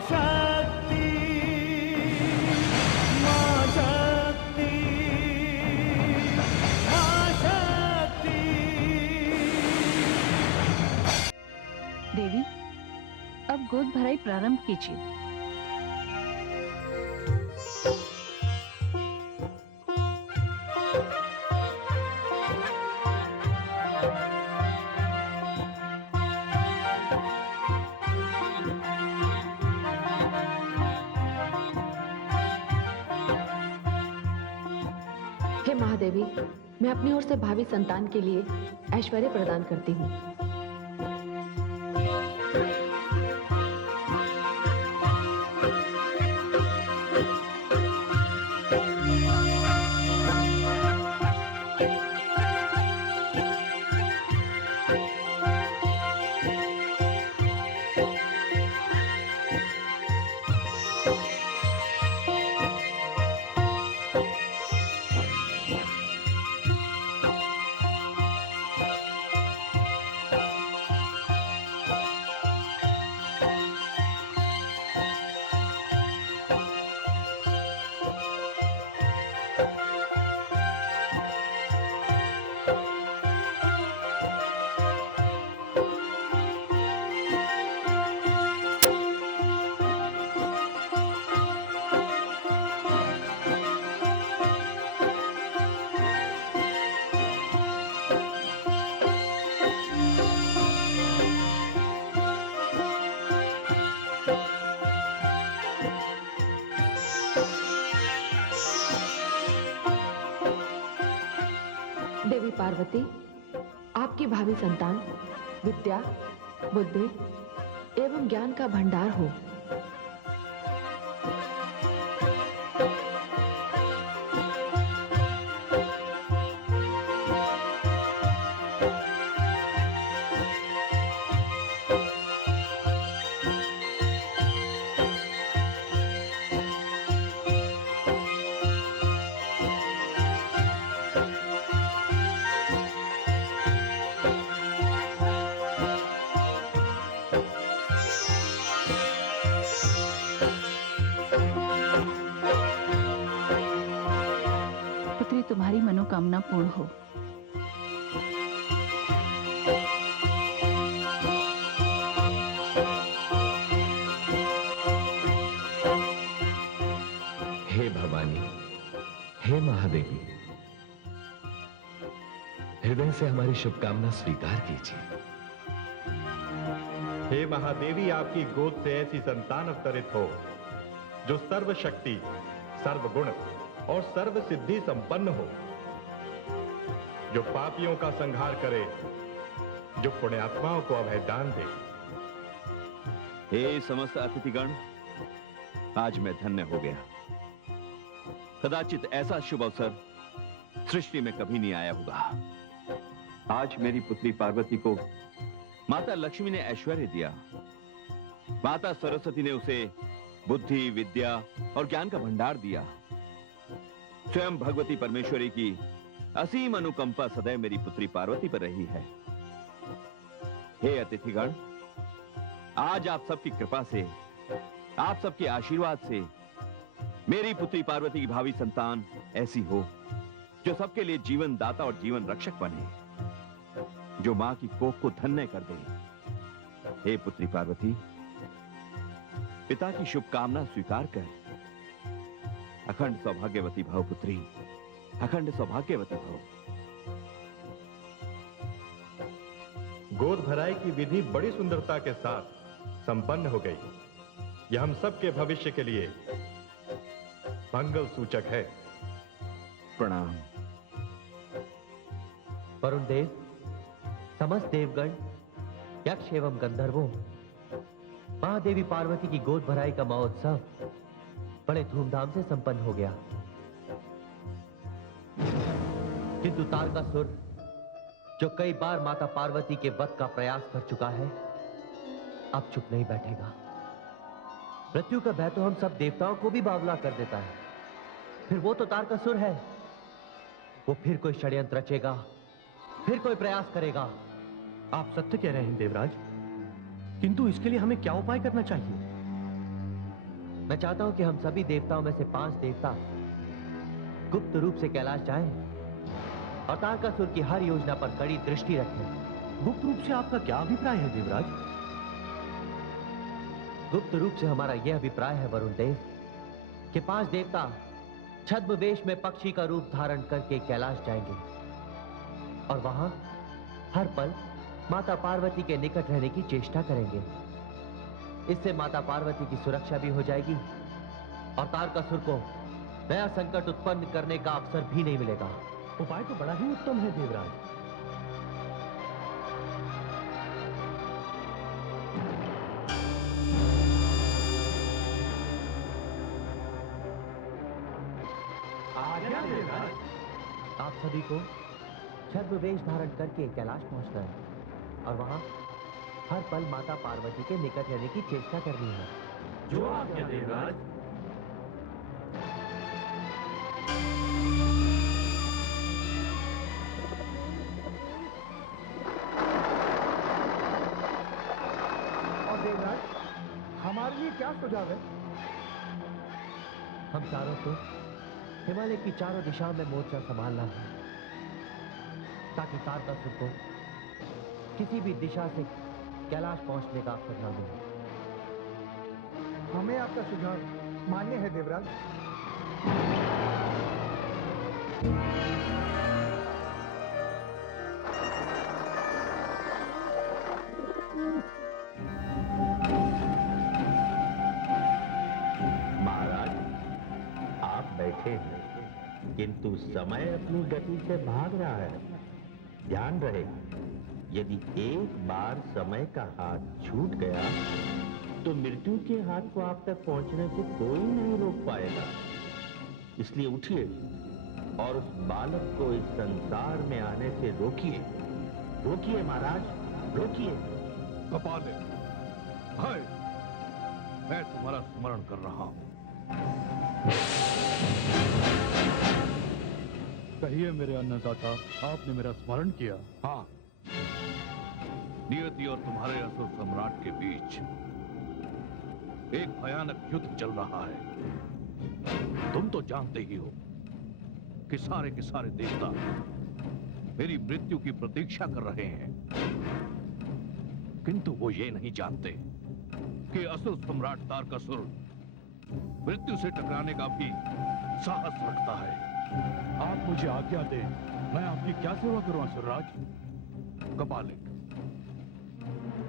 शक्ति, मां शक्ति, मां शक्ति। देवी, अब गोद भराई प्रारंभ कीजिए। हे महादेवी, मैं अपनी ओर से भावी संतान के लिए ऐश्वर्य प्रदान करती हूँ। देवी पार्वती, आपकी भावी संतान विद्या, बुद्धि एवं ज्ञान का भंडार हो। पुत्री, तुम्हारी मनोकामना पूर्ण हो। हे भवानी, हे महादेवी, हृदय से हमारी शुभकामना स्वीकार कीजिए। हे महादेवी, आपकी गोद से ऐसी संतान अवतरित हो जो सर्वशक्ति, सर्वगुण और सर्व सिद्धि संपन्न हो, जो पापियों का संहार करे, जो पुण्यात्माओं को अभय दान दे। हे समस्त अतिथिगण, आज मैं धन्य हो गया। कदाचित ऐसा शुभ अवसर सृष्टि में कभी नहीं आया होगा। आज मेरी पुत्री पार्वती को माता लक्ष्मी ने ऐश्वर्य दिया। माता सरस्वती ने उसे बुद्धि, विद्या और ज्ञान का भंडार दिया। स्वयं भगवती परमेश्वरी की असीम अनुकंपा सदैव मेरी पुत्री पार्वती पर रही है। हे अतिथिगण, आज आप सबकी कृपा से, आप सबके आशीर्वाद से मेरी पुत्री पार्वती की भावी संतान ऐसी हो जो सबके लिए जीवन दाता और जीवन रक्षक बने, जो मां की कोख को धन्य कर दे। हे पुत्री पार्वती, पिता की शुभकामना स्वीकार कर। अखंड सौभाग्यवती भव पुत्री, अखंड सौभाग्यवती भव। गोद भराई की विधि बड़ी सुंदरता के साथ संपन्न हो गई। यह हम सबके भविष्य के लिए मंगल सूचक है। प्रणाम। वरुण देव, समस्त देवगण, यक्ष एवं गंधर्वों, महादेवी पार्वती की गोद भराई का महोत्सव बड़े धूमधाम से संपन्न हो गया। किंतु तारकासुर, जो कई बार माता पार्वती के वध का प्रयास कर चुका है, अब चुप नहीं बैठेगा। मृत्यु का भय तो हम सब देवताओं को भी बावला कर देता है। फिर वो तो तारकासुर है, वो फिर कोई षड्यंत्र रचेगा, फिर कोई प्रयास करेगा। आप सत्य कह रहे हैं देवराज, किंतु इसके लिए हमें क्या उपाय करना चाहिए? मैं चाहता हूं कि हम सभी देवताओं में से 5 देवता गुप्त रूप से कैलाश जाएं और तारकासुर की हर योजना पर कड़ी दृष्टि रखें। गुप्त रूप से आपका क्या अभिप्राय है देवराज? गुप्त रूप से हमारा यह अभिप्राय है वरुण देव कि 5 देवता छद्मवेश में पक्षी का रूप धारण करके कैलाश जाएंगे और वहां हर पल माता पार्वती के निकट रहने की चेष्टा करेंगे। इससे माता पार्वती की सुरक्षा भी हो जाएगी और तारकासुर को नया संकट उत्पन्न करने का अवसर भी नहीं मिलेगा। उपाय तो बड़ा ही उत्तम है देवराज। आज्ञा देवराज। आप सभी को छद्मवेश धारण करके कैलाश पहुंचना है और वहां हर पल माता पार्वती के निकट रहने की चेष्टा करनी है। जो आज्ञा देवराज। और देवराज, हमारे लिए क्या सुझाव है? हम चारों को हिमालय की चारों दिशाओं में मोर्चा संभालना है ताकि तारकासुर को किसी भी दिशा से कैलाश पहुंचने का अवसर न मिले। हमें आपका सुझाव मान्य है देवराज। महाराज, आप बैठे हैं किंतु समय अपनी गति से भाग रहा है। ध्यान रहे, यदि एक बार समय का हाथ छूट गया तो मृत्यु के हाथ को आप तक पहुंचने से कोई नहीं रोक पाएगा। इसलिए उठिए और उस बालक को इस संसार में आने से रोकिए। रोकिए महाराज, रोकिए। कपाले, हाय, मैं तुम्हारा स्मरण कर रहा हूं। कहिए मेरे अन्नदाता, आपने मेरा स्मरण किया। हाँ, नियति और तुम्हारे असुर सम्राट के बीच एक भयानक युद्ध चल रहा है। तुम तो जानते ही हो कि सारे के सारे देवता मेरी मृत्यु की प्रतीक्षा कर रहे हैं, किंतु वो ये नहीं जानते कि असुर सम्राट तारकासुर मृत्यु से टकराने का भी साहस रखता है। आप मुझे आज्ञा दें, मैं आपकी क्या सेवा करूं असुरराज? कपालिक,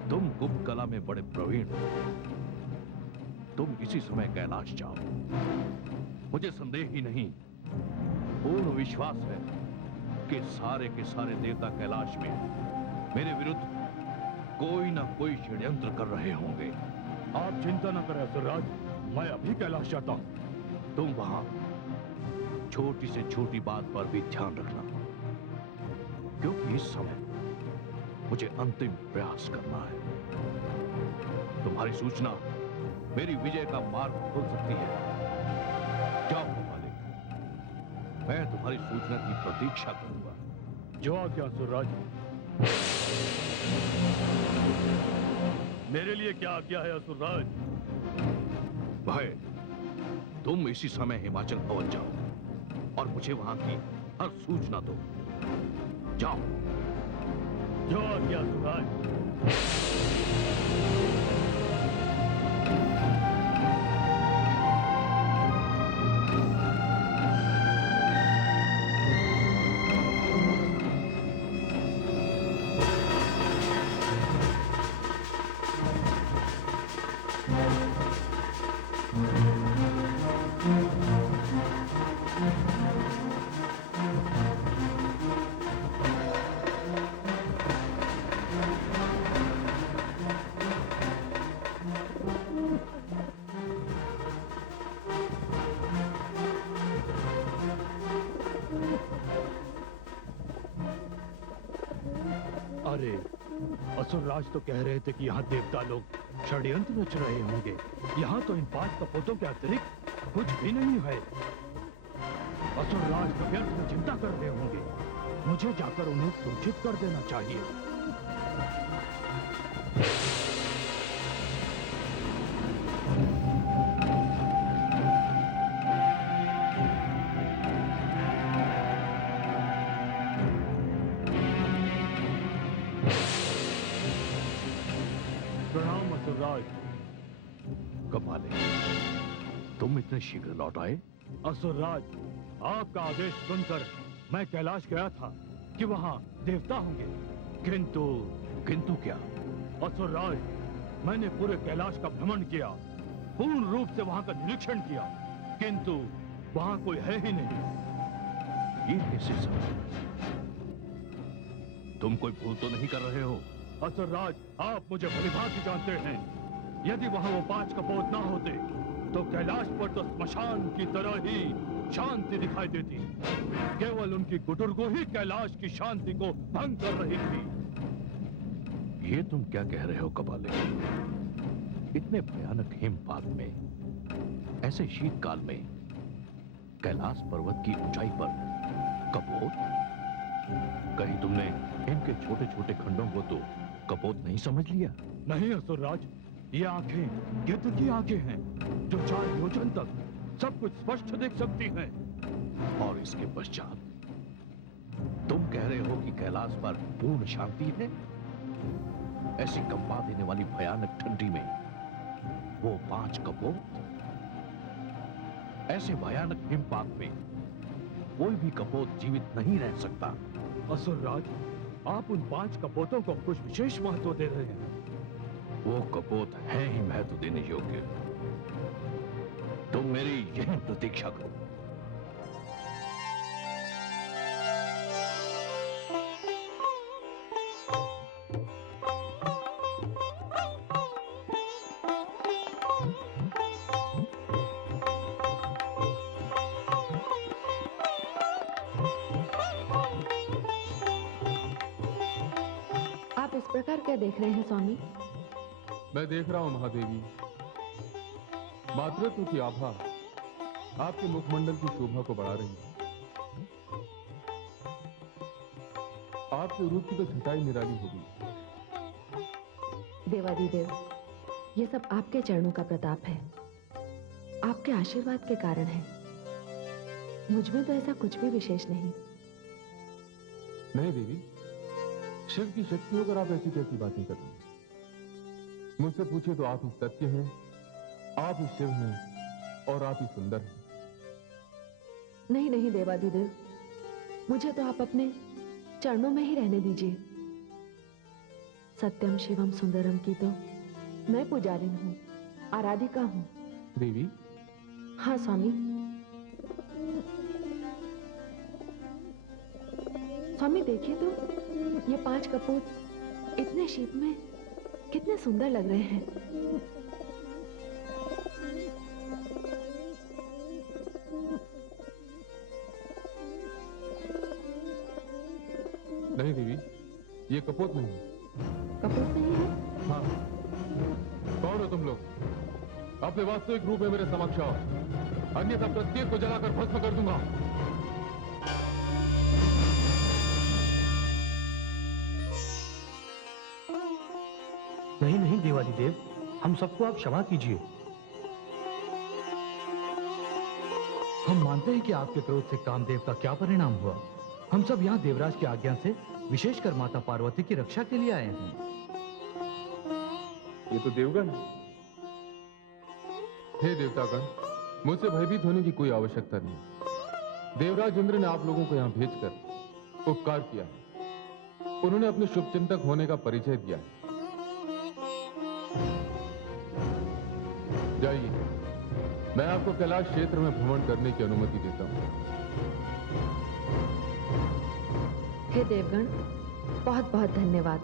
तुम गुप्त कला में बड़े प्रवीण हो। तुम इसी समय कैलाश जाओ। मुझे संदेह ही नहीं, पूर्ण विश्वास है कि सारे के सारे देवता कैलाश में मेरे विरुद्ध कोई ना कोई षड्यंत्र कर रहे होंगे। आप चिंता न करें असुरराज, मैं अभी कैलाश जाता हूं। तुम वहां छोटी से छोटी बात पर भी ध्यान रखना, क्योंकि इस समय मुझे अंतिम प्रयास करना है। तुम्हारी सूचना मेरी विजय का मार्ग खोल सकती है। जाओ मालिक, मैं तुम्हारी सूचना की प्रतीक्षा करूंगा। जो आज्ञा असुरराज। मेरे लिए क्या आज्ञा है असुरराज? भाई, तुम इसी समय हिमाचल भवन जाओ और मुझे वहां की हर सूचना दो। जाओ। जो आज्ञा असुरराज। अरे, असुरराज तो कह रहे थे कि यहाँ देवता लोग षड्यंत्र रच रहे होंगे। यहाँ तो इन 5 कपोतों के अतिरिक्त कुछ भी नहीं है। असुरराज तो व्यर्थ में चिंता कर रहे होंगे। मुझे जाकर उन्हें सूचित कर देना चाहिए। असुरराज। कपाले, तुम इतने शीघ्र लौट आए? असुरराज, आपका आदेश सुनकर मैं कैलाश गया था कि वहां देवता होंगे, किंतु क्या? असुरराज, मैंने पूरे कैलाश का भ्रमण किया, पूर्ण रूप से वहां का निरीक्षण किया, किंतु वहां कोई है ही नहीं। ये कैसे संभव? तुम कोई भूल तो नहीं कर रहे हो? असुरराज, आप मुझे भलीभांति जानते हैं। यदि वहां वो 5 कपोत ना होते तो कैलाश पर तो स्मशान की तरह ही शांति दिखाई देती। केवल उनकी गुटुरगो ही कैलाश की शांति को भंग कर रही थी। ये तुम क्या कह रहे हो कपाले? इतने भयानक हिमपात में, ऐसे शीतकाल में, कैलाश पर्वत की ऊंचाई पर कपोत? कहीं तुमने इनके छोटे छोटे खंडों को तो कपोत नहीं समझ लिया? नहीं असुरराज, ये आंखें गिद्ध की आंखें हैं, जो 4 योजन तक सब कुछ स्पष्ट देख सकती हैं। और इसके पश्चात तुम कह रहे हो कि कैलाश पर पूर्ण शांति है? ऐसी कंपा देने वाली भयानक ठंडी में वो 5 कपोत? ऐसे भयानक हिमपात में कोई भी कपोत जीवित नहीं रह सकता। असुरराज, आप उन 5 कपोतों को कुछ विशेष महत्व दे रहे हैं। वो कपोत है ही महत्व देने योग्य। तुम मेरी यही प्रतीक्षा करो। आप इस प्रकार क्या देख रहे हैं स्वामी? मैं देख रहा हूं महादेवी, मातृत्व की आभा आपके मुखमंडल की शोभा को बढ़ा रही है। आपके रूप की तो छटाई निराली होगी। देवादिदेव, ये सब आपके चरणों का प्रताप है, आपके आशीर्वाद के कारण है। मुझ में तो ऐसा कुछ भी विशेष नहीं। नहीं देवी, शिव की शक्ति होकर आप ऐसी कैसी बातें कर रही हैं? मुझसे पूछे तो आप ही सत्य हैं, आप ही शिव हैं और आप ही सुंदर हैं। नहीं नहीं देवादिदेव, मुझे तो आप अपने चरणों में ही रहने दीजिए। सत्यम शिवम सुंदरम की तो मैं पुजारिन हूँ, आराधिका हूँ। देवी? हाँ स्वामी। स्वामी देखिए तो, ये 5 कपूर इतने शीत में कितने सुंदर लग रहे हैं। नहीं देवी, ये कपोत नहीं है। कपूर नहीं है? हाँ। कौन हो तुम लोग? अपने वास्तविक रूप में मेरे समक्ष आओ, अन्यथा प्रत्येक को जलाकर भस्म कर दूंगा। नहीं नहीं देवादिदेव, हम सबको आप क्षमा कीजिए। हम मानते हैं कि आपके क्रोध से कामदेव का क्या परिणाम हुआ। हम सब यहाँ देवराज की आज्ञा से विशेषकर माता पार्वती की रक्षा के लिए आए हैं। ये तो देवगण है। हे देवतागण, मुझसे भयभीत होने की कोई आवश्यकता नहीं। देवराज इंद्र ने आप लोगों को यहाँ भेजकर उपकार किया है। उन्होंने अपने शुभचिंतक होने का परिचय दिया है। जाइए, मैं आपको कैलाश क्षेत्र में भ्रमण करने की अनुमति देता हूँ। हे देवगण, बहुत बहुत धन्यवाद।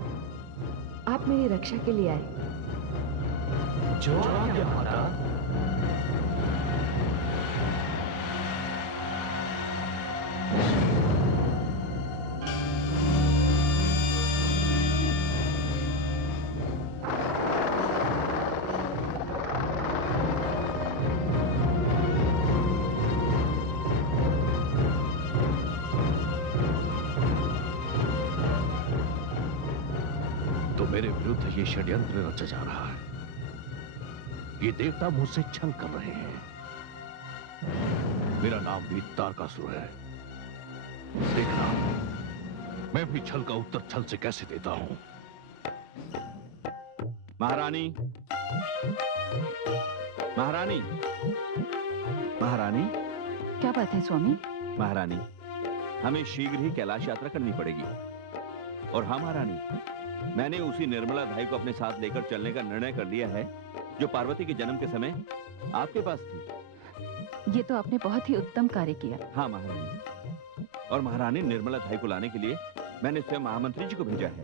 आप मेरी रक्षा के लिए आए। जो आज्ञा माता। मेरे विरुद्ध ये षड्यंत्र रचा जा रहा है। ये देवता मुझसे छल कर रहे हैं। मेरा नाम भी तारकासुर है। देखना, मैं भी छल का उत्तर छल से कैसे देता हूं। महारानी, महारानी, महारानी। क्या बात है स्वामी? महारानी, हमें शीघ्र ही कैलाश यात्रा करनी पड़ेगी। और हाँ महारानी, मैंने उसी निर्मला धाई को अपने साथ लेकर चलने का निर्णय कर लिया है जो पार्वती के जन्म के समय आपके पास थी। ये तो आपने बहुत ही उत्तम कार्य किया। हाँ महारानी। और महारानी, निर्मला धाई को लाने के लिए मैंने स्वयं महामंत्री जी को भेजा है।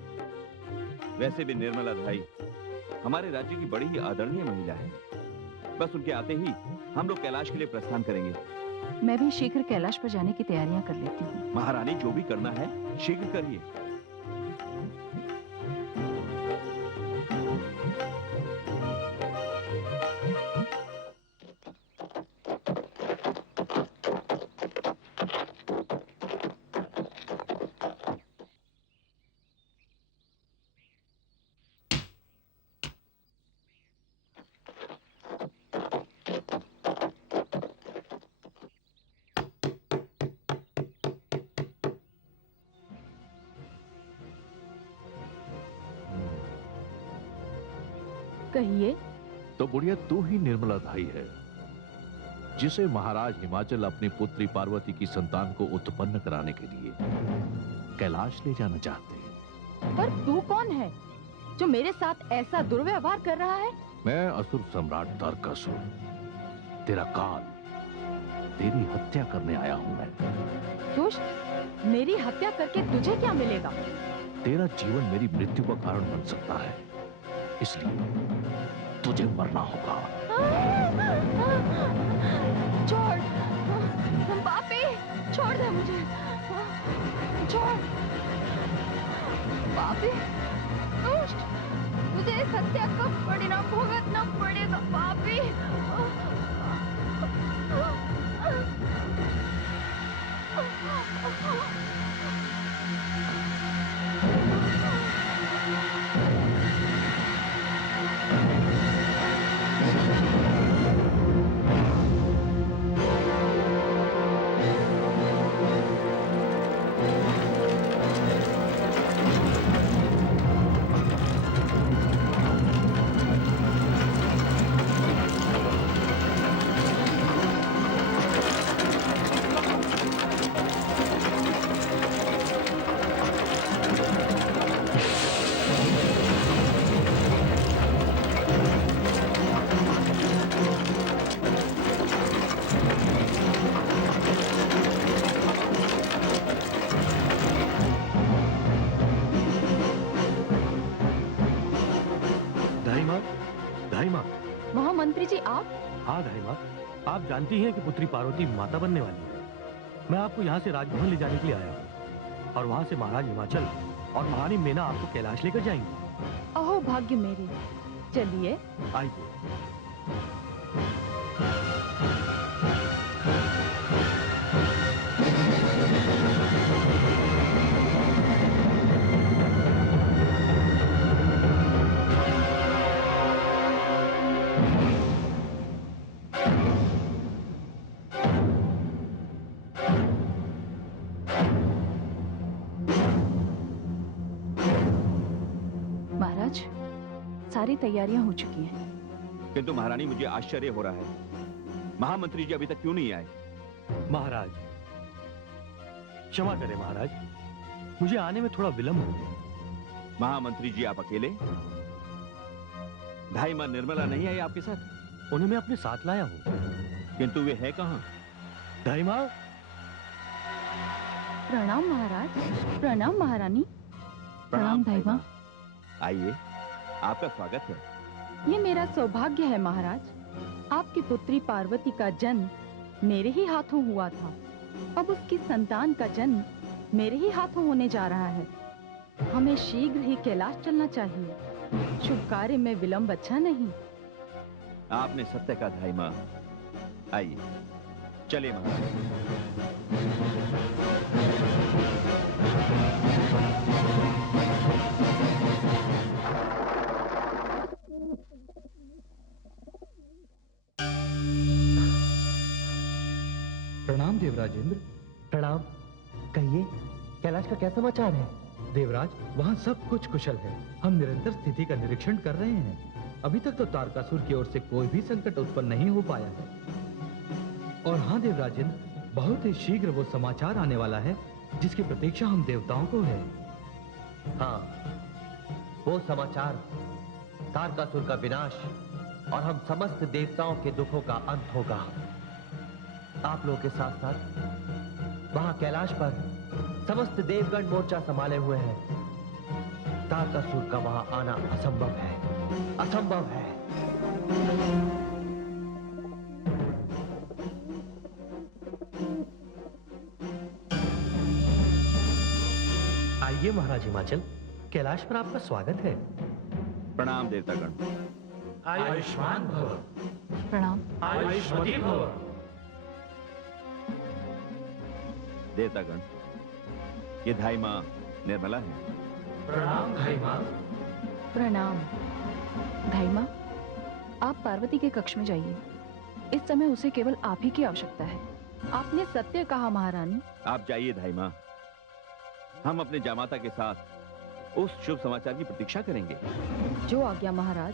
वैसे भी निर्मला धाई हमारे राज्य की बड़ी ही आदरणीय महिला है। बस उनके आते ही हम लोग कैलाश के लिए प्रस्थान करेंगे। मैं भी शीघ्र कैलाश पर जाने की तैयारियां कर लेती हूँ। महारानी, जो भी करना है शीघ्र करिए। कहिए। तो बुढ़िया तू ही निर्मला धाई है जिसे महाराज हिमाचल अपनी पुत्री पार्वती की संतान को उत्पन्न कराने के लिए कैलाश ले जाना चाहते हैं। पर तू कौन है जो मेरे साथ ऐसा दुर्व्यवहार कर रहा है? मैं असुर सम्राट तारकासुर, तेरा काल, तेरी हत्या करने आया हूं मैं। दुष्ट, मेरी हत्या करके तुझे क्या मिलेगा? तेरा जीवन मेरी मृत्यु का कारण बन सकता है, इसलिए तुझे मरना होगा। छोड़, पापी, छोड़ दे मुझे, छोड़। पापी, दुष्ट, तुझे इस हत्या का परिणाम भुगतना पड़ेगा पापी। महामंत्री जी, आप? हाँ धाई माँ, आप जानती हैं कि पुत्री पार्वती माता बनने वाली है। मैं आपको यहाँ से राजभवन ले जाने के लिए आया हूँ और वहाँ से महाराज हिमाचल और महारानी मेना आपको कैलाश लेकर जाएंगे। अहो भाग्य मेरे, चलिए। आइए। सारी तैयारियां हो चुकी हैं। किंतु महारानी, मुझे आश्चर्य हो रहा है, महामंत्री जी अभी तक क्यों नहीं आए? महाराज, क्षमा करें महाराज, मुझे आने में थोड़ा विलंब हो गया। महामंत्री जी, आप अकेले? धाई मां निर्मला नहीं आई आपके साथ? उन्हें मैं अपने साथ लाया हूँ। किंतु वे है कहाँ? धाई मां। प्रणाम महाराज। प्रणाम महारानी। प्रणाम धाई मां। आइए, आपका स्वागत है। ये मेरा सौभाग्य है महाराज। आपकी पुत्री पार्वती का जन्म मेरे ही हाथों हुआ था। अब उसकी संतान का जन्म मेरे ही हाथों होने जा रहा है। हमें शीघ्र ही कैलाश चलना चाहिए। शुभ कार्य में विलंब अच्छा नहीं। आपने सत्य का धाई मां। आइए, चलिए महाराज। प्रणाम देवराजेंद्र। प्रणाम। कहिए, कैलाश का क्या समाचार है? देवराज, वहाँ सब कुछ कुशल है। हम निरंतर स्थिति का निरीक्षण कर रहे हैं। अभी तक तो तारकासुर की ओर से कोई भी संकट उत्पन्न नहीं हो पाया है। और हाँ देवराजन, बहुत ही शीघ्र वो समाचार आने वाला है जिसकी प्रतीक्षा हम देवताओं को है। हाँ, वो समाचार तारकासुर का विनाश और हम समस्त देवताओं के दुखों का अंत होगा। आप लोगों के साथ साथ वहां कैलाश पर समस्त देवगण मोर्चा संभाले हुए हैं। तारकासुर का वहां आना असंभव है, असंभव है। आइए महाराज हिमाचल, कैलाश पर आपका स्वागत है। प्रणाम देवतागण। आयुष्मान भव। प्रणाम। आयुष्मती भव। देवतागण, ये धाई माँ निर्मला है। प्रणाम धाई माँ। प्रणाम। धाई माँ, आप पार्वती के कक्ष में जाइए। इस समय उसे केवल आप ही की आवश्यकता है। आपने सत्य कहा महारानी। आप जाइए धाई माँ, हम अपने जामाता के साथ उस शुभ समाचार की प्रतीक्षा करेंगे। जो आज्ञा महाराज।